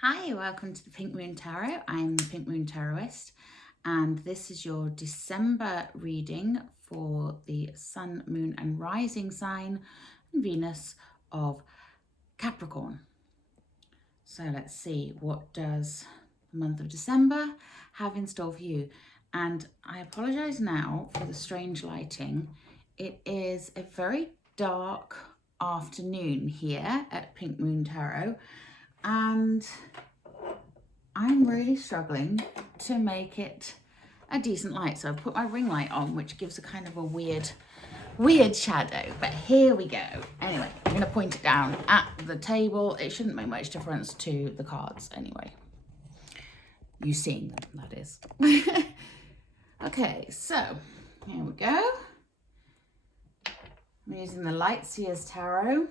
Hi, welcome to the Pink Moon Tarot. I'm the Pink Moon Tarotist, and this is your December reading for the Sun, Moon, and Rising sign and Venus of Capricorn. So let's see, what does the month of December have in store for you? And I apologize now for the strange lighting. It is a very dark afternoon here at Pink Moon Tarot, and I'm really struggling to make it a decent light. So I've put my ring light on, which gives a kind of a weird shadow, but here we go. Anyway, I'm going to point it down at the table. It shouldn't make much difference to the cards anyway. You seeing them, that is. Okay, so here we go. I'm using the Lightseer's Tarot.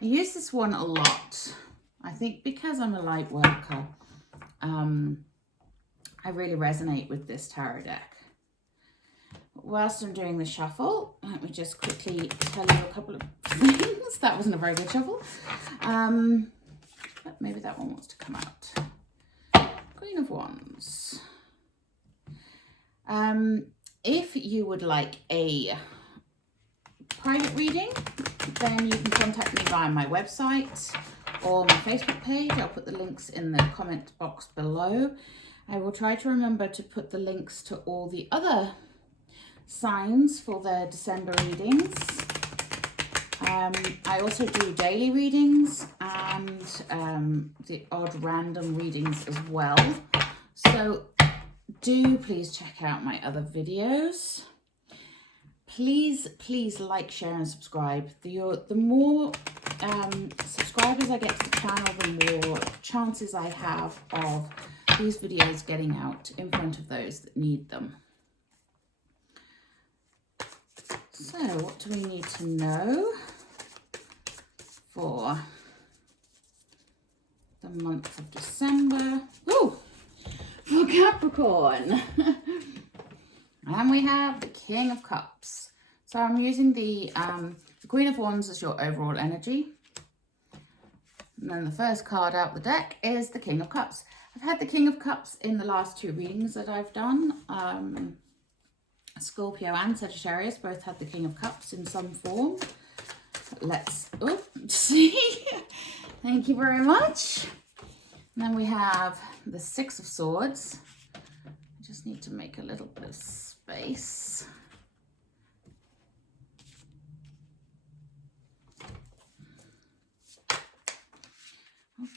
I use this one a lot. I think because I'm a light worker, I really resonate with this tarot deck. Whilst I'm doing the shuffle, let me just quickly tell you a couple of things. That wasn't a very good shuffle. But maybe that one wants to come out. Queen of Wands. If you would like a private reading, then you can contact me via my website or my Facebook page. I'll put the links in the comment box below. I will try to remember to put the links to all the other signs for their December readings. I also do daily readings and the odd random readings as well. So do please check out my other videos. Please like, share and subscribe. The more subscribers I get to the channel, the more chances I have of these videos getting out in front of those that need them. So what do we need to know for the month of December? Ooh, for Capricorn. And we have the King of Cups. So I'm using the Queen of Wands as your overall energy. And then the first card out the deck is the King of Cups. I've had the King of Cups in the last two readings that I've done. Scorpio and Sagittarius both had the King of Cups in some form. Let's see. Thank you very much. And then we have the Six of Swords. I just need to make a little bit of space.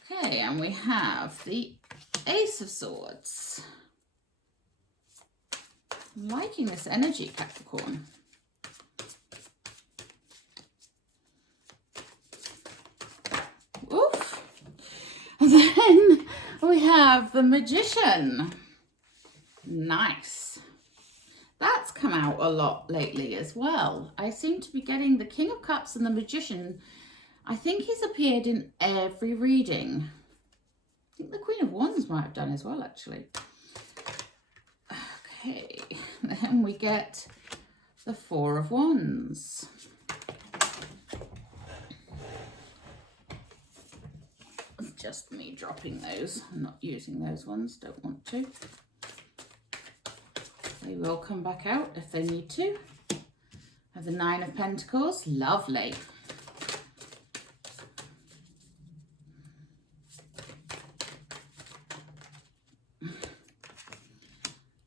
Okay, and we have the Ace of Swords. I'm liking this energy, Capricorn. Oof. And then we have the Magician. Nice. That's come out a lot lately as well. I seem to be getting the King of Cups and the Magician. I think he's appeared in every reading. I think the Queen of Wands might have done as well, actually. Okay, then we get the Four of Wands. Just me dropping those. I'm not using those ones, don't want to. They will come back out if they need to. Have the Nine of Pentacles, lovely.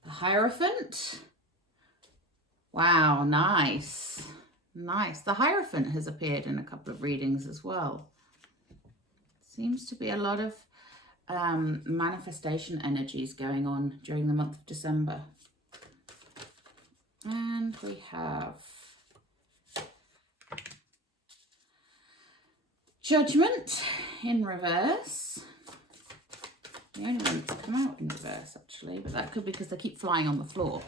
The Hierophant. Wow, nice. Nice. The Hierophant has appeared in a couple of readings as well. Seems to be a lot of manifestation energies going on during the month of December. And we have Judgment in reverse. The only one that's come out in reverse, actually, but that could be because they keep flying on the floor.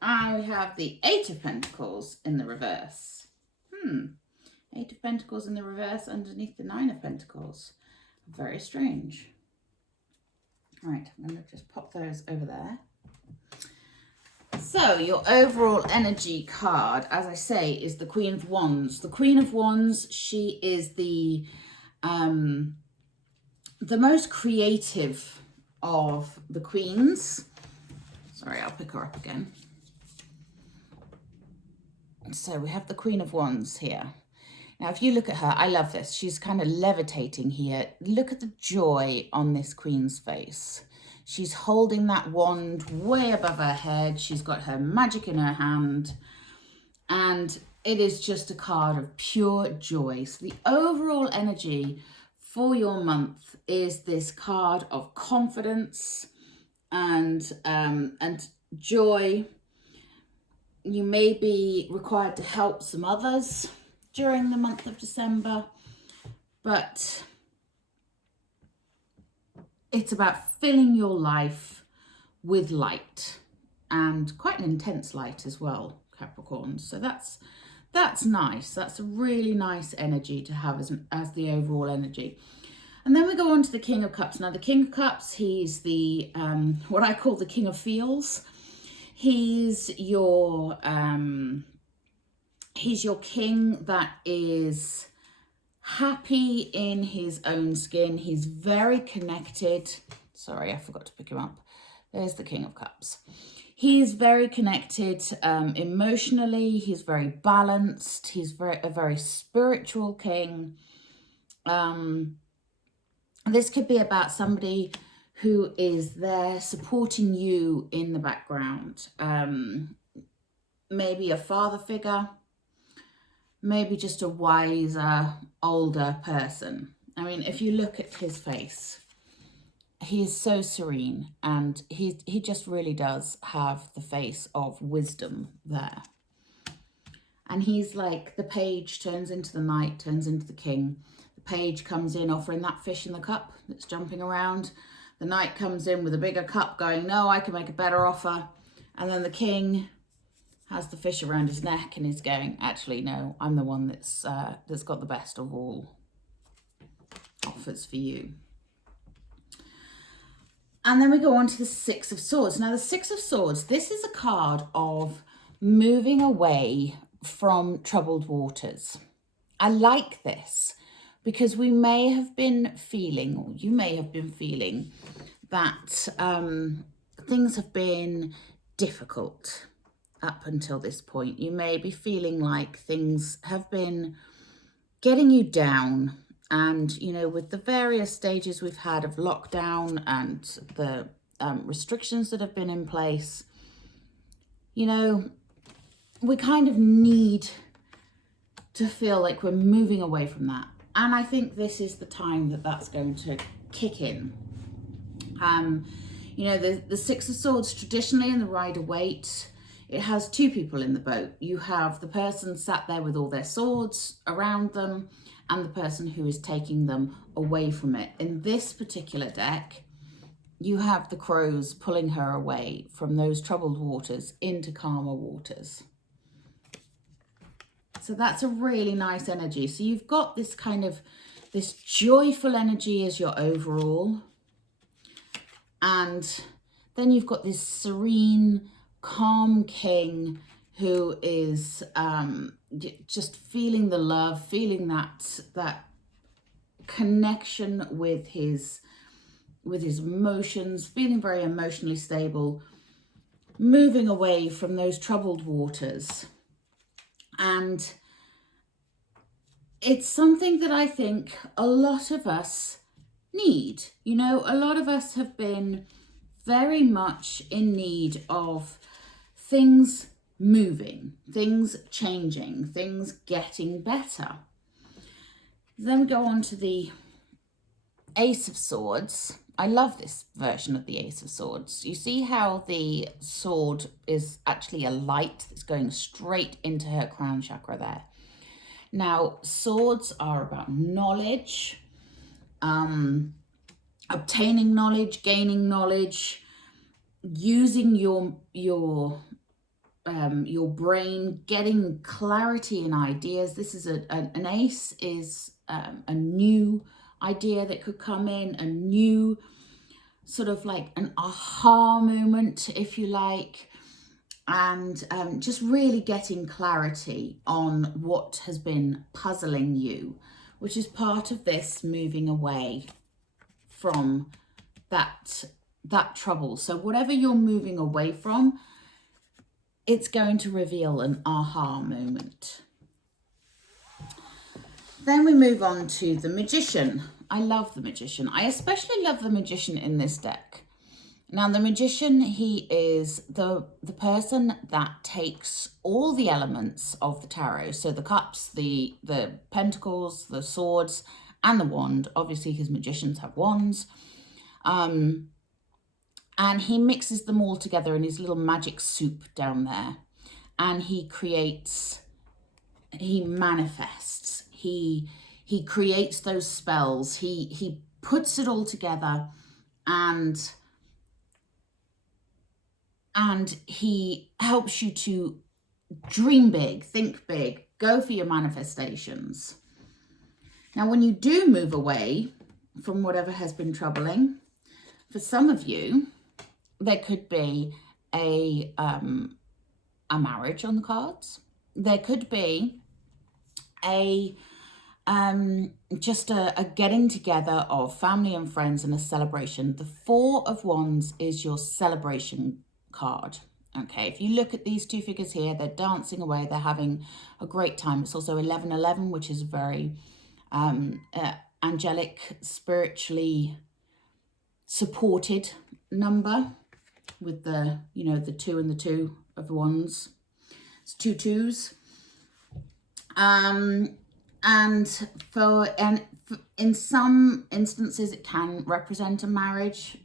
And we have the Eight of Pentacles in the reverse. Eight of Pentacles in the reverse underneath the Nine of Pentacles. Very strange. Right, I'm going to just pop those over there. So your overall energy card, as I say, is the Queen of Wands. The Queen of Wands, she is the most creative of the queens. Sorry, I'll pick her up again. So we have the Queen of Wands here. Now, if you look at her, I love this. She's kind of levitating here. Look at the joy on this queen's face. She's holding that wand way above her head. She's got her magic in her hand. And it is just a card of pure joy. So the overall energy for your month is this card of confidence and joy. You may be required to help some others during the month of December, but it's about filling your life with light, and quite an intense light as well, Capricorn. So that's nice. That's a really nice energy to have as the overall energy. And then we go on to the King of Cups. Now, the King of Cups, he's the what I call the King of Feels. He's your king that is happy in his own skin. He's very connected. Sorry, I forgot to pick him up. There's the King of Cups. He's very connected emotionally. He's very balanced. He's a very spiritual king. This could be about somebody who is there supporting you in the background. Maybe a father figure, maybe just a wiser, older person. I mean, if you look at his face, he is so serene, and he just really does have the face of wisdom there. And he's like, the page turns into the knight, turns into the king. The page comes in offering that fish in the cup that's jumping around. The knight comes in with a bigger cup going, no, I can make a better offer. And then the king has the fish around his neck and is going, actually, no, I'm the one that's got the best of all offers for you. And then we go on to the Six of Swords. Now, the Six of Swords, this is a card of moving away from troubled waters. I like this because we may have been feeling, or you may have been feeling, that things have been difficult up until this point. You may be feeling like things have been getting you down. And, you know, with the various stages we've had of lockdown and the restrictions that have been in place, you know, we kind of need to feel like we're moving away from that. And I think this is the time that that's going to kick in. You know, the Six of Swords traditionally in the Rider-Waite, it has two people in the boat. You have the person sat there with all their swords around them and the person who is taking them away from it. In this particular deck, you have the crows pulling her away from those troubled waters into calmer waters. So that's a really nice energy. So you've got this kind of, this joyful energy as your overall. And then you've got this serene, calm king who is just feeling the love, feeling that connection with his emotions, feeling very emotionally stable, moving away from those troubled waters. And it's something that I think a lot of us need. You know, a lot of us have been very much in need of things moving, things changing, things getting better. Then we go on to the Ace of Swords. I love this version of the Ace of Swords. You see how the sword is actually a light that's going straight into her crown chakra there. Now, swords are about knowledge, obtaining knowledge, gaining knowledge, using your brain, getting clarity in ideas. This is an ace is a new idea that could come in, a new sort of like an aha moment, if you like. and just really getting clarity on what has been puzzling you, which is part of this moving away from that trouble. So whatever you're moving away from, it's going to reveal an aha moment. Then we move on to the Magician. I love the Magician. I especially love the Magician in this deck. Now, the Magician, he is the person that takes all the elements of the tarot. So the cups, the pentacles, the swords, and the wand. Obviously, because magicians have wands. And he mixes them all together in his little magic soup down there. And he creates, he manifests, he creates those spells. He puts it all together, and he helps you to dream big, think big, go for your manifestations. Now, when you do move away from whatever has been troubling, for some of you, there could be a marriage on the cards. There could be just a getting together of family and friends and a celebration. The Four of Wands is your celebration card. Okay, if you look at these two figures here, they're dancing away, they're having a great time. It's also 1111, which is a very angelic, spiritually supported number, with the, you know, the 2 and the 2 of wands. It's 2 2s. And in some instances it can represent a marriage,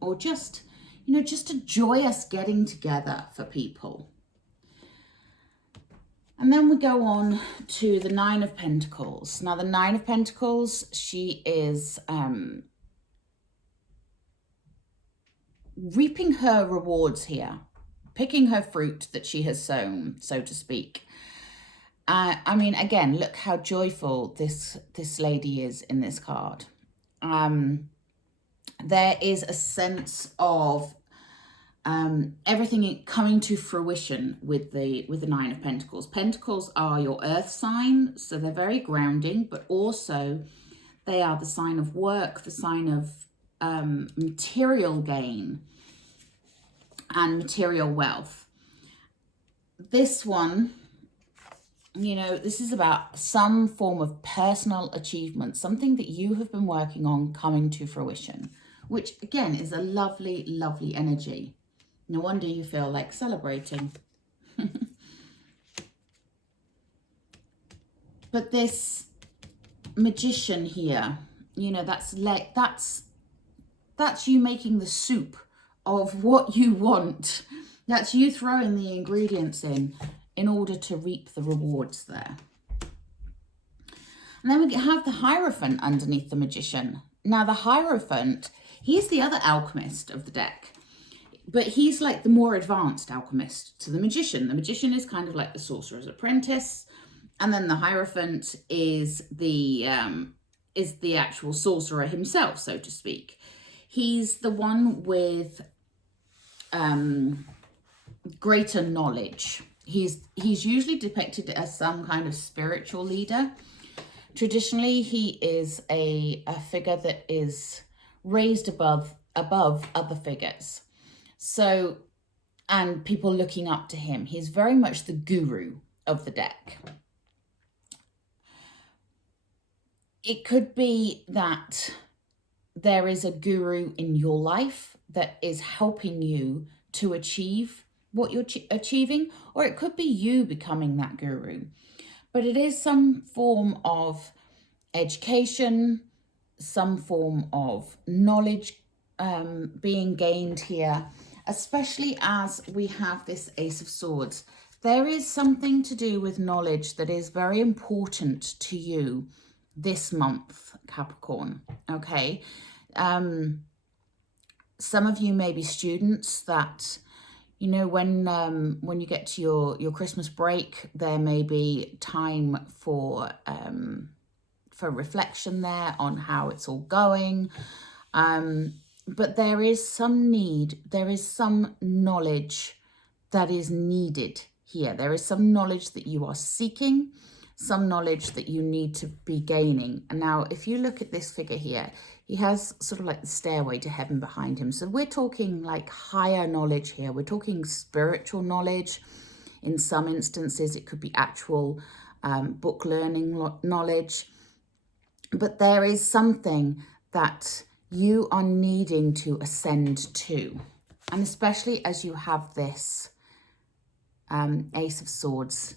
or just, you know, just a joyous getting together for people. And then we go on to the 9 of Pentacles. Now, the 9 of Pentacles, she is reaping her rewards here, picking her fruit that she has sown, so to speak. I mean, again, look how joyful this lady is in this card. There is a sense of everything coming to fruition with the 9 of Pentacles. Pentacles are your earth sign, so they're very grounding, but also they are the sign of work, the sign of material gain and material wealth. This one, you know, this is about some form of personal achievement, something that you have been working on coming to fruition, which again is a lovely, lovely energy. No wonder you feel like celebrating. But this Magician here, you know, that's you making the soup of what you want. That's you throwing the ingredients in order to reap the rewards there. And then we have the Hierophant underneath the Magician. Now, the Hierophant, he's the other alchemist of the deck, but he's like the more advanced alchemist to the Magician. The Magician is kind of like the Sorcerer's Apprentice, and then the Hierophant is the actual sorcerer himself, so to speak. He's the one with greater knowledge. He's usually depicted as some kind of spiritual leader. Traditionally, he is a figure that is raised above other figures. So, and people looking up to him. He's very much the guru of the deck. It could be that there is a guru in your life that is helping you to achieve what you're achieving, or it could be you becoming that guru. But it is some form of education, some form of knowledge being gained here, especially as we have this Ace of Swords. There is something to do with knowledge that is very important to you this month, Capricorn, okay? Some of you may be students that, you know, when you get to your Christmas break, there may be time for reflection there on how it's all going. But there is some need, there is some knowledge that is needed here. There is some knowledge that you are seeking, some knowledge that you need to be gaining. And now, if you look at this figure here, he has sort of like the stairway to heaven behind him. So we're talking like higher knowledge here. We're talking spiritual knowledge. In some instances, it could be actual book learning knowledge. But there is something that you are needing to ascend to. And especially as you have this Ace of Swords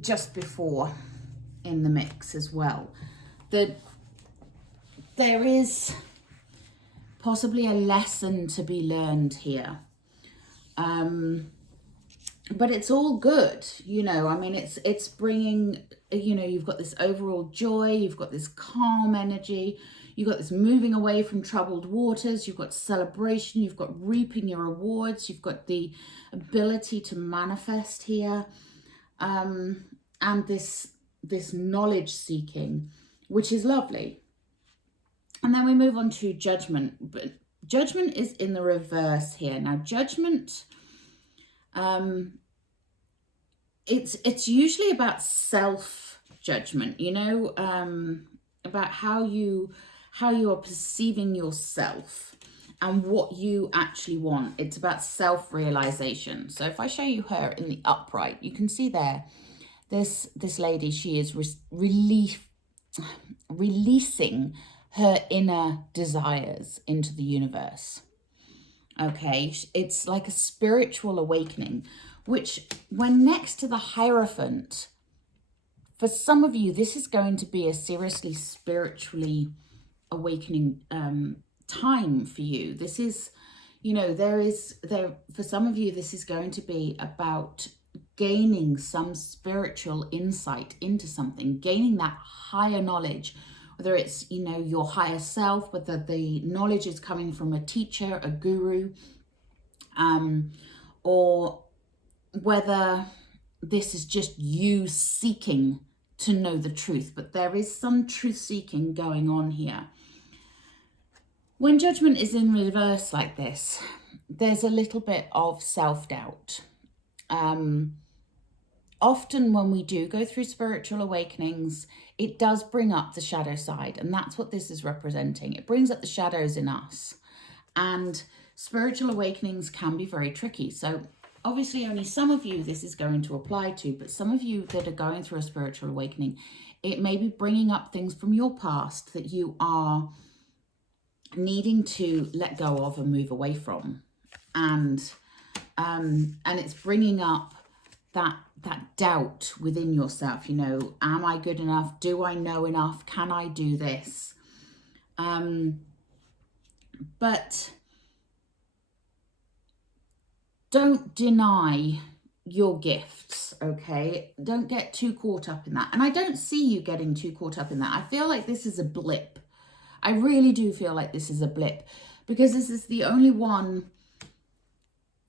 just before in the mix as well. There is possibly a lesson to be learned here. But it's all good, you know. I mean, it's bringing, you know, you've got this overall joy, you've got this calm energy, you've got this moving away from troubled waters, you've got celebration, you've got reaping your rewards, you've got the ability to manifest here, and this knowledge seeking, which is lovely. And then we move on to Judgment, but Judgment is in the reverse here. Now, Judgment, it's usually about self-judgment, you know, about how you are perceiving yourself and what you actually want. It's about self-realization. So if I show you her in the upright, you can see there, this lady, she is releasing her inner desires into the universe. Okay, it's like a spiritual awakening, which when next to the Hierophant, for some of you, this is going to be a seriously spiritually awakening time for you. This is, you know, for some of you, this is going to be about gaining some spiritual insight into something, gaining that higher knowledge, whether it's, you know, your higher self, whether the knowledge is coming from a teacher, a guru, or whether this is just you seeking to know the truth. But there is some truth seeking going on here. When Judgment is in reverse like this, there's a little bit of self-doubt. Often when we do go through spiritual awakenings, it does bring up the shadow side, and that's what this is representing. It brings up the shadows in us, and spiritual awakenings can be very tricky. So obviously only some of you this is going to apply to, but some of you that are going through a spiritual awakening, it may be bringing up things from your past that you are needing to let go of and move away from, and it's bringing up that doubt within yourself. You know, am I good enough? Do I know enough? Can I do this? But don't deny your gifts, okay? Don't get too caught up in that. And I don't see you getting too caught up in that. I feel like this is a blip. I really do feel like this is a blip, because this is the only one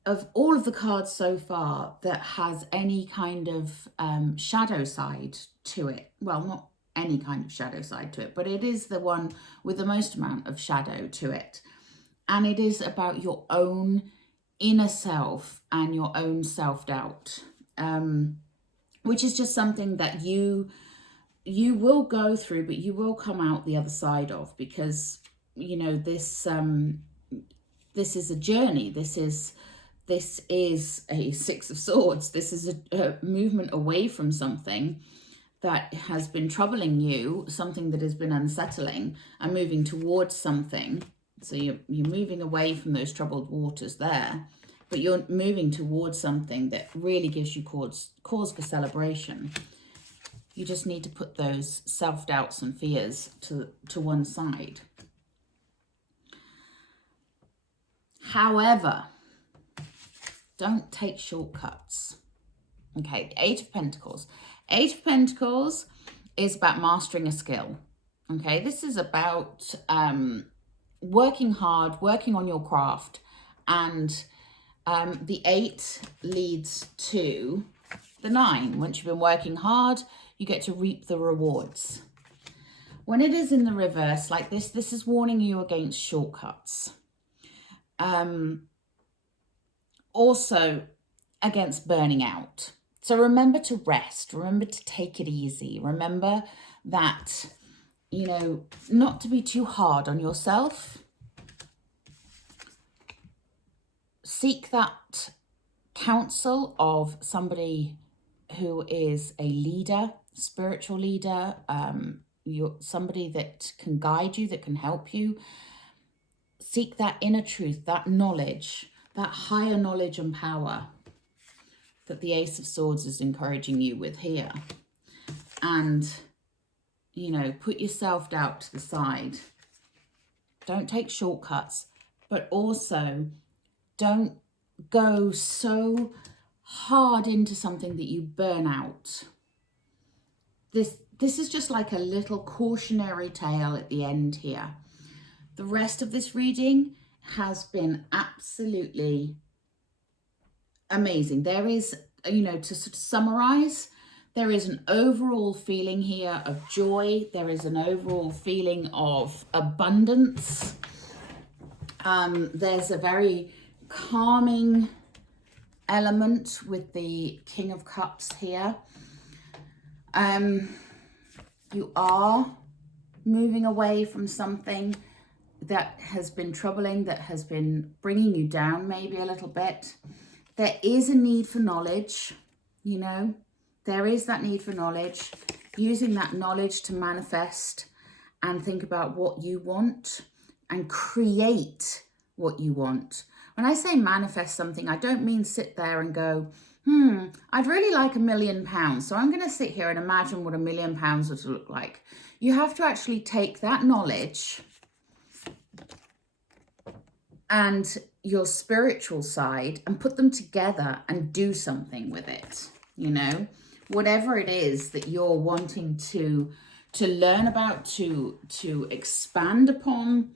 of all of the cards so far that has any kind of shadow side to it. Well, not any kind of shadow side to it, but it is the one with the most amount of shadow to it. And it is about your own inner self and your own self-doubt, which is just something that you will go through, but you will come out the other side of, because, you know, this is a journey. This is a Six of Swords. This is a movement away from something that has been troubling you, something that has been unsettling, and moving towards something. So you're moving away from those troubled waters there, but you're moving towards something that really gives you cause for celebration. You just need to put those self-doubts and fears to one side. However, don't take shortcuts. Okay, the Eight of Pentacles. Eight of Pentacles is about mastering a skill. Okay, this is about working hard, working on your craft. And the 8 leads to the 9. Once you've been working hard, you get to reap the rewards. When it is in the reverse like this is warning you against shortcuts. also against burning out. So remember to rest, remember to take it easy, remember that, you know, not to be too hard on yourself. Seek that counsel of somebody who is a leader, spiritual leader, you're somebody that can guide you, that can help you. Seek that inner truth, that knowledge, that higher knowledge and power that the Ace of Swords is encouraging you with here. And, you know, put yourself out to the side. Don't take shortcuts, but also don't go so hard into something that you burn out. This is just like a little cautionary tale at the end here. The rest of this reading has been absolutely amazing. There is, you know, to sort of summarize, there is an overall feeling here of joy. There is an overall feeling of abundance. There's a very calming element with the King of Cups here. You are moving away from something that has been troubling, that has been bringing you down maybe a little bit. There is a need for knowledge, you know, there is that need for knowledge, using that knowledge to manifest and think about what you want and create what you want. When I say manifest something, I don't mean sit there and go, I'd really like £1 million, so I'm going to sit here and imagine what £1 million would look like. You have to actually take that knowledge and your spiritual side and put them together and do something with it, you know, whatever it is that you're wanting to learn about, to expand upon,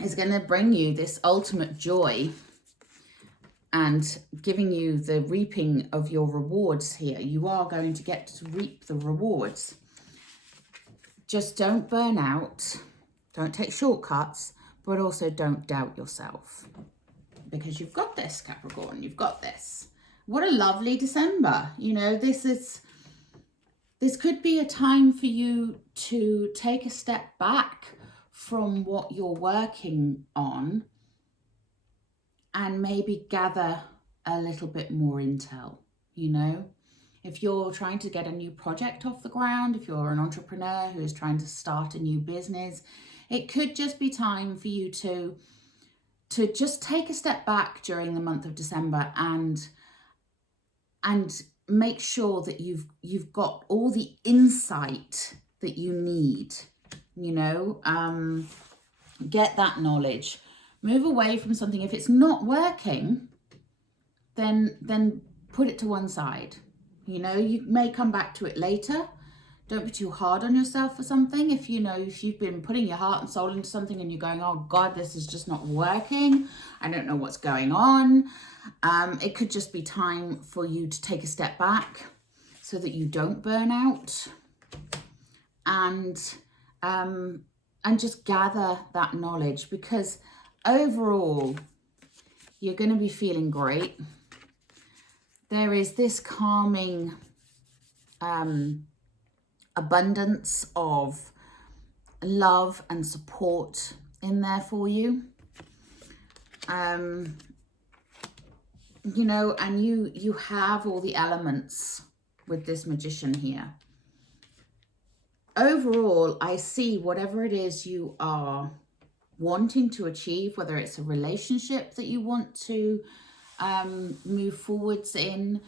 is going to bring you this ultimate joy and giving you the reaping of your rewards here. You are going to get to reap the rewards. Just don't burn out, don't take shortcuts, but also don't doubt yourself, because you've got this, Capricorn, you've got this. What a lovely December. You know, this could be a time for you to take a step back from what you're working on and maybe gather a little bit more intel, you know. If you're trying to get a new project off the ground, if you're an entrepreneur who is trying to start a new business, it could just be time for you to just take a step back during the month of December and make sure that you've got all the insight that you need, you know. Get that knowledge. Move away from something. If it's not working, then put it to one side. You know, you may come back to it later. Don't be too hard on yourself for something. If you've been putting your heart and soul into something and you're going, oh God, this is just not working, I don't know what's going on. It could just be time for you to take a step back so that you don't burn out, and just gather that knowledge, because overall you're going to be feeling great. There is this calming abundance of love and support in there for you. You know, and you have all the elements with this Magician here. Overall, I see whatever it is you are wanting to achieve, whether it's a relationship that you want to move forwards in,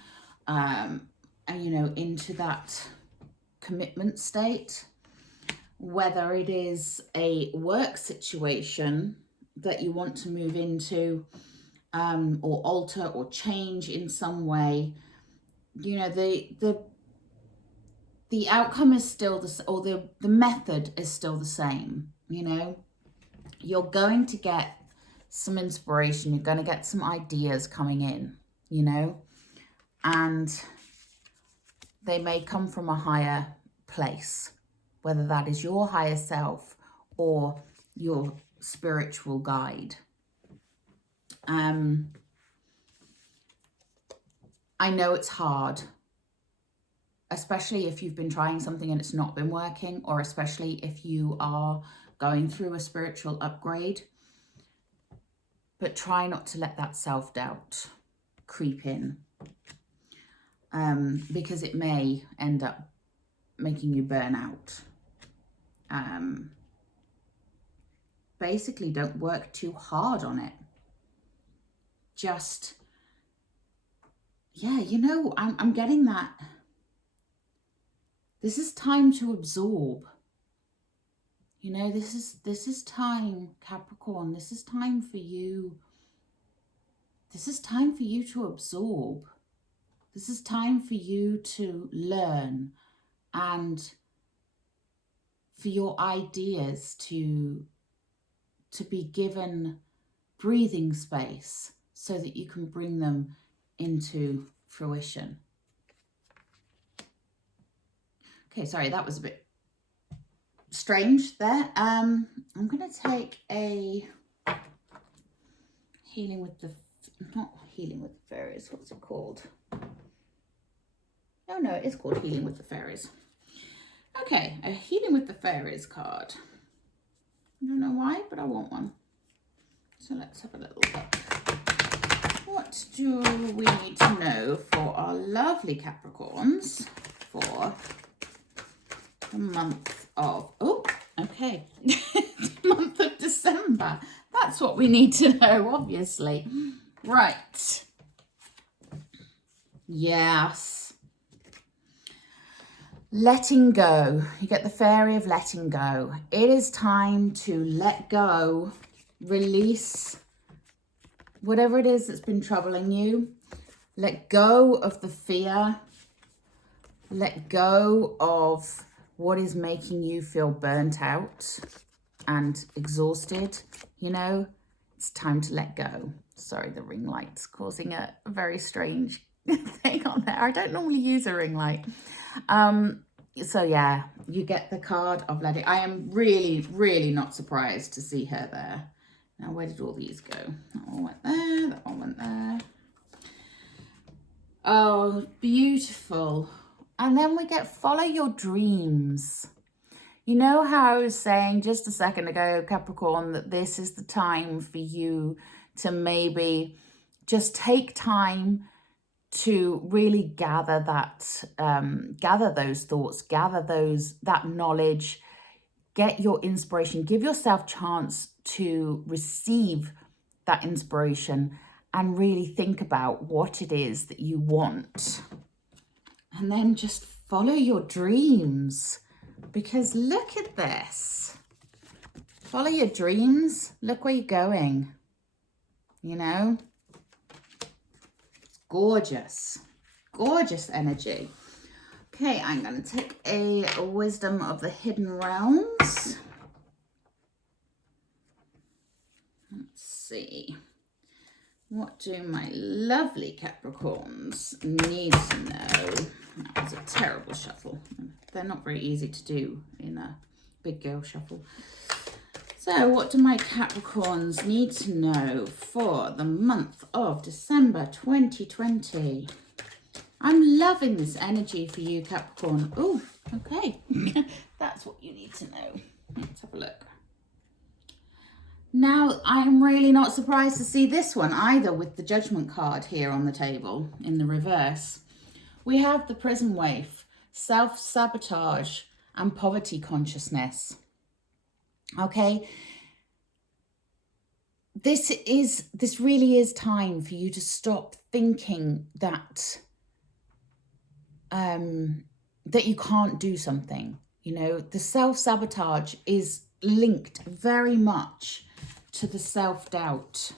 you know, into that commitment state, whether it is a work situation that you want to move into, or alter or change in some way, you know, the outcome is still the method is still the same. You know, you're going to get some inspiration, you're going to get some ideas coming in, you know, and they may come from a higher place, whether that is your higher self or your spiritual guide. I know it's hard, especially if you've been trying something and it's not been working, or especially if you are going through a spiritual upgrade. But try not to let that self-doubt creep in, because it may end up making you burn out. Basically, don't work too hard on it. Just, yeah, you know, I'm getting that. This is time to absorb. You know, this is time, Capricorn. This is time for you. This is time for you to absorb. This is time for you to learn, and for your ideas to be given breathing space so that you can bring them into fruition. Okay, sorry, that was a bit strange there. I'm going to take a healing with the, not healing with the fairies, what's it called? Oh no, it is called Healing with the Fairies. Okay, a Healing with the Fairies card. I don't know why, but I want one. So let's have a little look. What do we need to know for our lovely Capricorns for the month of, oh, okay, the month of December. That's what we need to know, obviously. Right. Yes. Letting go. You get the fairy of letting go. It is time to let go, release whatever it is that's been troubling you. Let go of the fear. Let go of what is making you feel burnt out and exhausted. You know, it's time to let go. Sorry, the ring light's causing a very strange thing on there. I don't normally use a ring light. So yeah, you get the card of letting. I am really, really not surprised to see her there. Now, where did all these go? That one went there, that one went there. Oh, beautiful. And then we get follow your dreams. You know how I was saying just a second ago, Capricorn, that this is the time for you to maybe just take time to really gather that, gather those thoughts, gather that knowledge, get your inspiration, give yourself chance to receive that inspiration and really think about what it is that you want. And then just follow your dreams, because look at this. Follow your dreams. Look where you're going. You know? Gorgeous. Gorgeous energy. Okay, I'm going to take a Wisdom of the Hidden Realms. Let's see. What do my lovely Capricorns need to know? That was a terrible shuffle. They're not very easy to do in a big girl shuffle. So what do my Capricorns need to know for the month of December 2020? I'm loving this energy for you, Capricorn. Oh, okay. That's what you need to know. Let's have a look. Now, I'm really not surprised to see this one either, with the Judgment card here on the table in the reverse. We have the Prison Waif, self-sabotage, and poverty consciousness. Okay, this really is time for you to stop thinking that that you can't do something. You know, the self-sabotage is linked very much to the self-doubt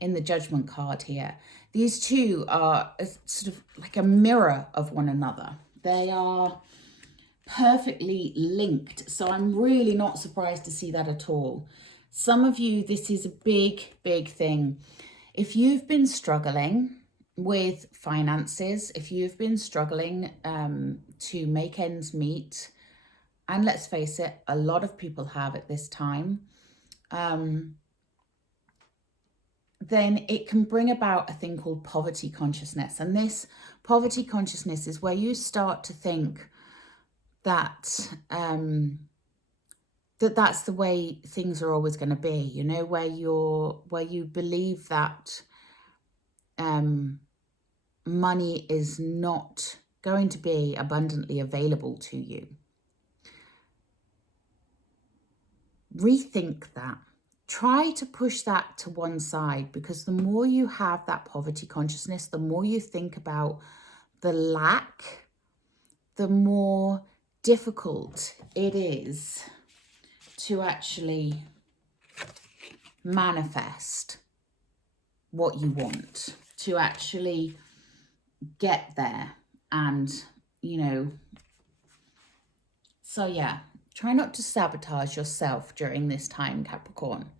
in the Judgment card here. These two are sort of like a mirror of one another. They are perfectly linked. So I'm really not surprised to see that at all. Some of you, this is a big, big thing. If you've been struggling with finances, if you've been struggling to make ends meet, and let's face it, a lot of people have at this time, then it can bring about a thing called poverty consciousness. And this poverty consciousness is where you start to think that that's the way things are always going to be, you know, where you believe that money is not going to be abundantly available to you. Rethink that. Try to push that to one side, because the more you have that poverty consciousness, the more you think about the lack, the more difficult it is to actually manifest what you want, to actually get there. And, you know, so yeah, try not to sabotage yourself during this time, Capricorn,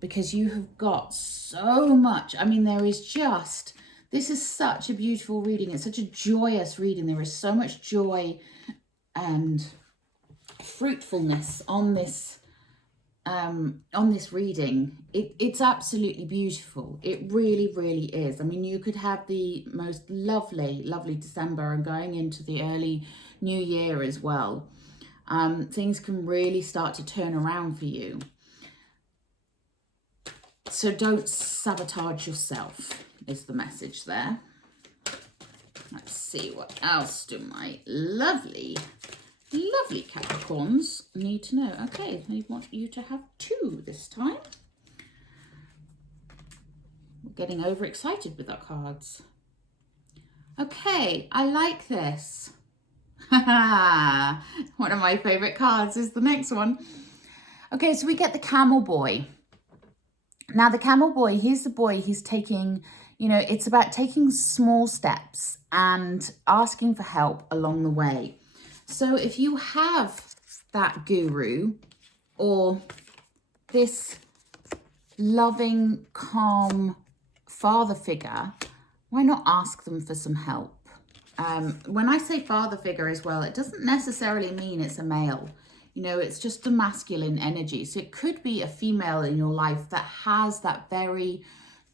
because you have got so much. I mean, this is such a beautiful reading. It's such a joyous reading. There is so much joy and fruitfulness on this reading. It's absolutely beautiful. It really, really is. I mean, you could have the most lovely, lovely December and going into the early new year as well. Things can really start to turn around for you. So don't sabotage yourself is the message there. Let's see, what else do my lovely Capricorns need to know. Okay, they want you to have 2 this time. We're getting overexcited with our cards. Okay, I like this. One of my favorite cards is the next one. Okay, so we get the Camel Boy. Now the Camel Boy, he's the boy, he's taking, you know, it's about taking small steps and asking for help along the way. So if you have that guru or this loving, calm father figure, why not ask them for some help? When I say father figure as well, it doesn't necessarily mean it's a male. You know, it's just a masculine energy. So it could be a female in your life that has that very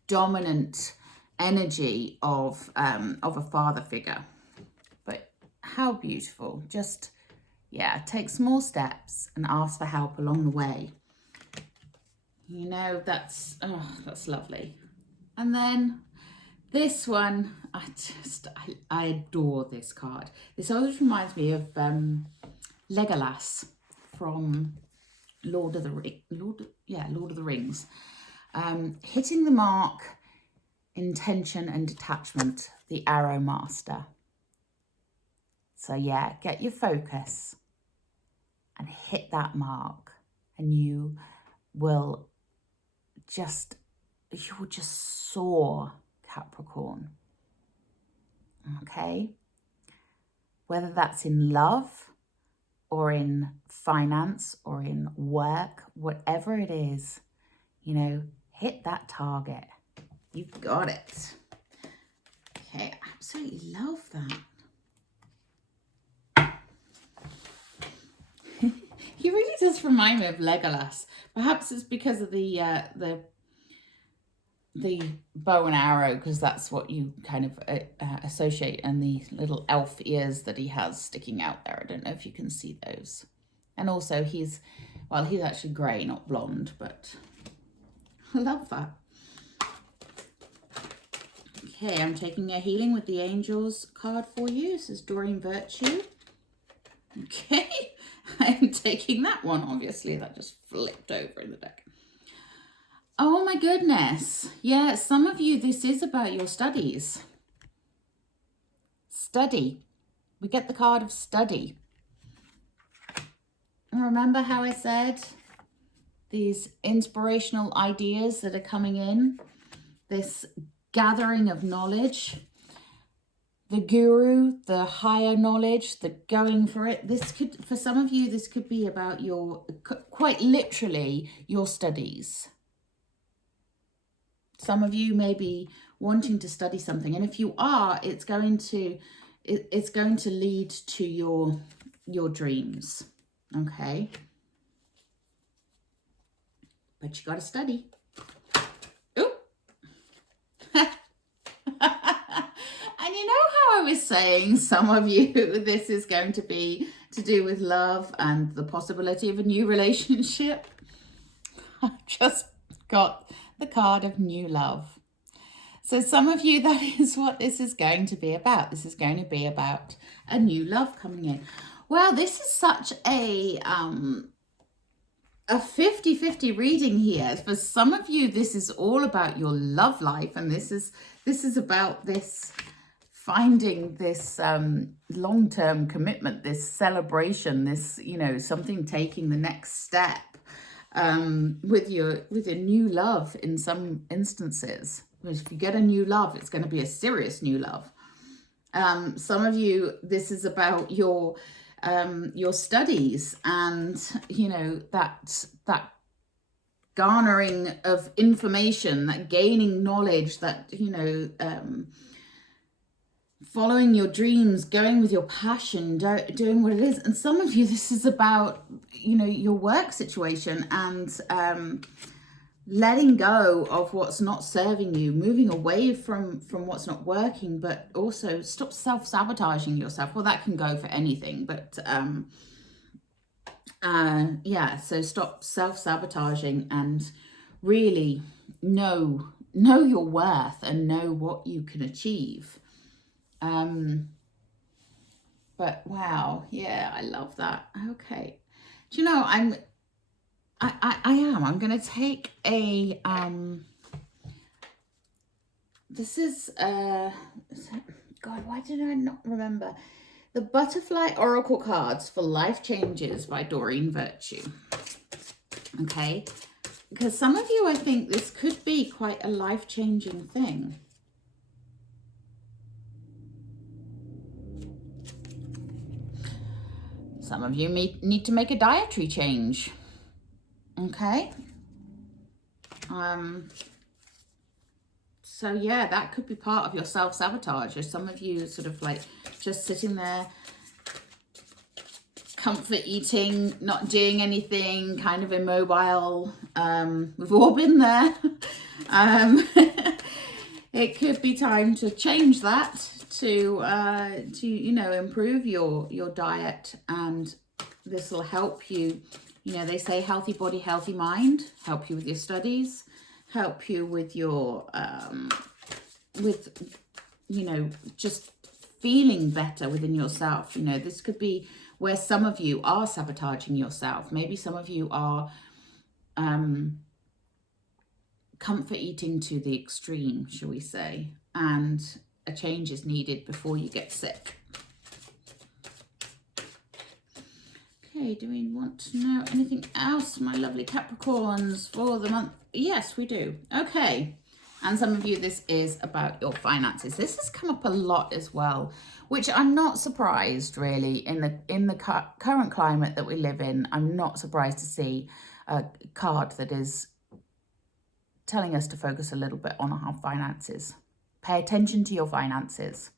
dominant energy of a father figure. But how beautiful. Just, yeah, take small steps and ask for help along the way. You know, that's lovely. And then this one, I adore this card. This always reminds me of Legolas from Lord of the Rings. Hitting the mark, intention and detachment, the Arrow Master. So yeah, get your focus and hit that mark, and you will just soar, Capricorn. Okay? Whether that's in love or in finance or in work, whatever it is, you know, hit that target. You've got it. Okay, I absolutely love that. He really does remind me of Legolas. Perhaps it's because of the bow and arrow, because that's what you kind of associate, and the little elf ears that he has sticking out there. I don't know if you can see those. And also he's actually grey, not blonde, but I love that. Okay, I'm taking a Healing with the Angels card for you. This is Doreen Virtue. Okay, I'm taking that one, obviously. That just flipped over in the deck. Oh my goodness. Yeah, some of you, this is about your studies. Study. We get the card of study. And remember how I said these inspirational ideas that are coming in, this gathering of knowledge, the guru, the higher knowledge, the going for it. This could, for some of you, this could be about your, quite literally, your studies. Some of you may be wanting to study something, and if you are, it's going to lead to your dreams. Okay, but you got to study. Oh, saying some of you, this is going to be to do with love and the possibility of a new relationship. I just got the card of new love. So some of you, that is what this is going to be about. This is going to be about a new love coming in. Well, this is such a 50-50 reading here. For some of you, this is all about your love life, and this is about this finding this long-term commitment, this celebration, this, you know, something taking the next step with your new love in some instances. If you get a new love, it's going to be a serious new love. Some of you, this is about your studies and, you know, that garnering of information, that gaining knowledge, that, you know, following your dreams, going with your passion, doing what it is. And some of you, this is about, you know, your work situation and letting go of what's not serving you, moving away from what's not working, but also stop self-sabotaging yourself. Well, that can go for anything, but yeah, so stop self-sabotaging and really know your worth and know what you can achieve. But wow, yeah, I love that. Okay, do you know, I'm going to take a, this is, God, why did I not remember? The Butterfly Oracle Cards for Life Changes by Doreen Virtue. Okay, because some of you, I think this could be quite a life-changing thing. Some of you need to make a dietary change. Okay. So yeah, that could be part of your self-sabotage. Or some of you sort of like just sitting there, comfort eating, not doing anything, kind of immobile. We've all been there. It could be time to change that to you know, improve your diet, and this will help you. You know, they say healthy body, healthy mind, help you with your studies, help you with your, you know, just feeling better within yourself. You know, this could be where some of you are sabotaging yourself. Maybe some of you are comfort eating to the extreme, shall we say, and a change is needed before you get sick. Okay, do we want to know anything else, my lovely Capricorns, for the month? Yes, we do. Okay, and some of you, this is about your finances. This has come up a lot as well, which I'm not surprised really in the current climate that we live in. I'm not surprised to see a card that is telling us to focus a little bit on our finances. Pay attention to your finances.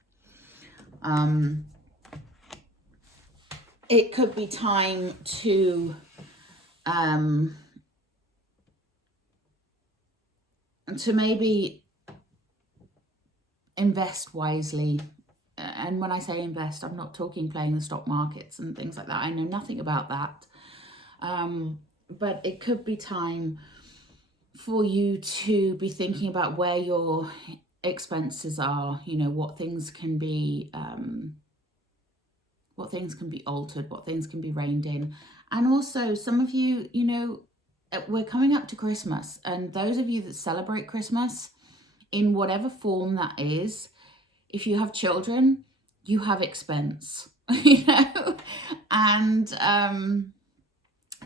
It could be time to maybe invest wisely. And when I say invest, I'm not talking playing the stock markets and things like that. I know nothing about that. But it could be time for you to be thinking about where your expenses are, you know, what things can be altered, what things can be reined in. And also some of you, you know, we're coming up to Christmas, and those of you that celebrate Christmas in whatever form that is, if you have children, you have expense, you know, and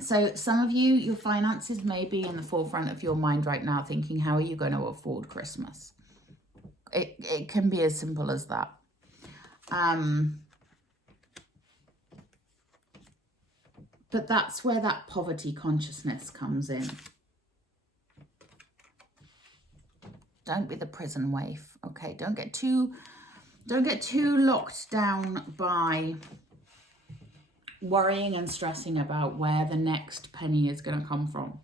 so some of you, your finances may be in the forefront of your mind right now, thinking, how are you going to afford Christmas? It can be as simple as that. But that's where that poverty consciousness comes in. Don't be the prison waif, okay? Don't get too locked down by worrying and stressing about where the next penny is going to come from.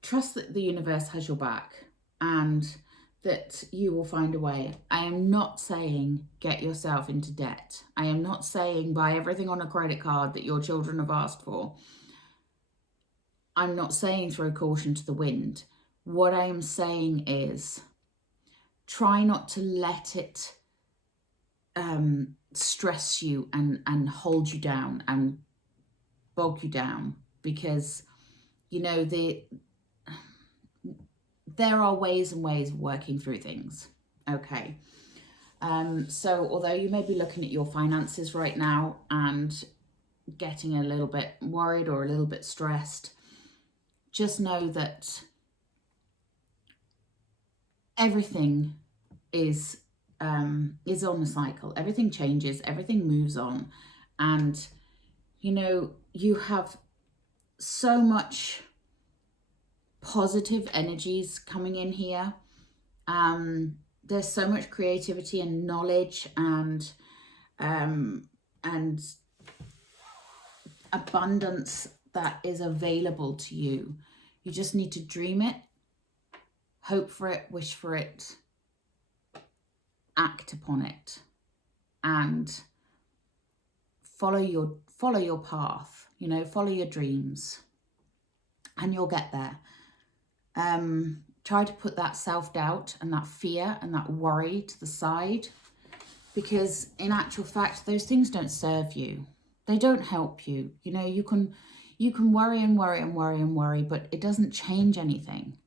Trust that the universe has your back, and that you will find a way. I am not saying get yourself into debt. I am not saying buy everything on a credit card that your children have asked for. I'm not saying throw caution to the wind. What I am saying is try not to let it stress you and hold you down and bog you down, because, you know, there are ways and ways of working through things. Okay. So although you may be looking at your finances right now and getting a little bit worried or a little bit stressed, just know that everything is on a cycle. Everything changes, everything moves on. And, you know, you have so much positive energies coming in here. There's so much creativity and knowledge and abundance that is available to you. You just need to dream it, hope for it, wish for it, act upon it, and follow your path, you know, follow your dreams, and you'll get there. Try to put that self-doubt and that fear and that worry to the side, because in actual fact, those things don't serve you. They don't help you. You know, you can worry and worry and worry and worry, but it doesn't change anything.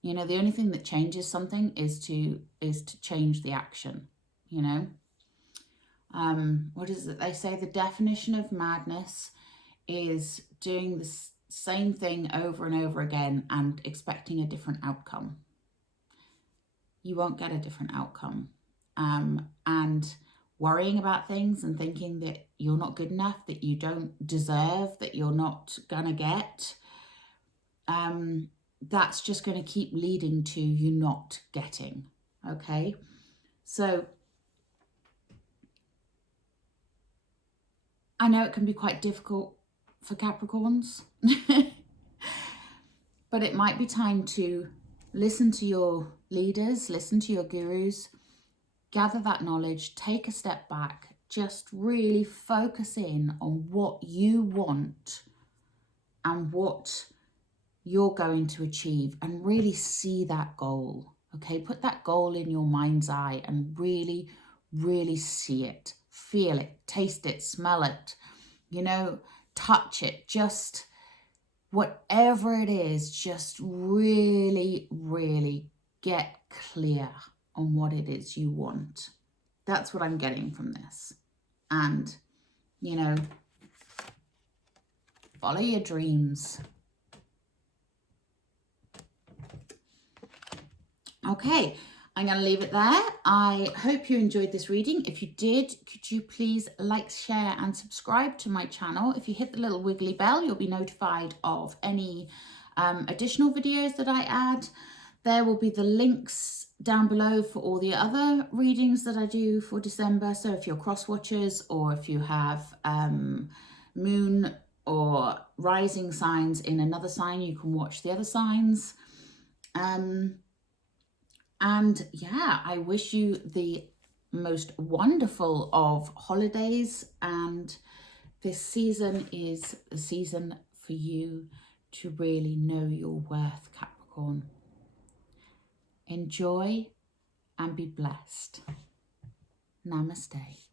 You know, the only thing that changes something is to change the action, you know. What is it they say? The definition of madness is doing the same thing over and over again and expecting a different outcome. You won't get a different outcome. And worrying about things and thinking that you're not good enough, that you don't deserve, that you're not gonna get, that's just going to keep leading to you not getting. Okay, so I know it can be quite difficult for Capricorns, but it might be time to listen to your leaders, listen to your gurus, gather that knowledge, take a step back, just really focus in on what you want and what you're going to achieve, and really see that goal. Okay, put that goal in your mind's eye and really, really see it, feel it, taste it, smell it, you know, touch it, just whatever it is, just really, really get clear on what it is you want. That's what I'm getting from this. And, you know, follow your dreams. Okay, I'm going to leave it there. I hope you enjoyed this reading. If you did, could you please like, share and subscribe to my channel? If you hit the little wiggly bell, you'll be notified of any additional videos that I add. There will be the links down below for all the other readings that I do for December. So if you're cross watchers, or if you have moon or rising signs in another sign, you can watch the other signs. And yeah, I wish you the most wonderful of holidays, and this season is the season for you to really know your worth, Capricorn. Enjoy and be blessed. Namaste.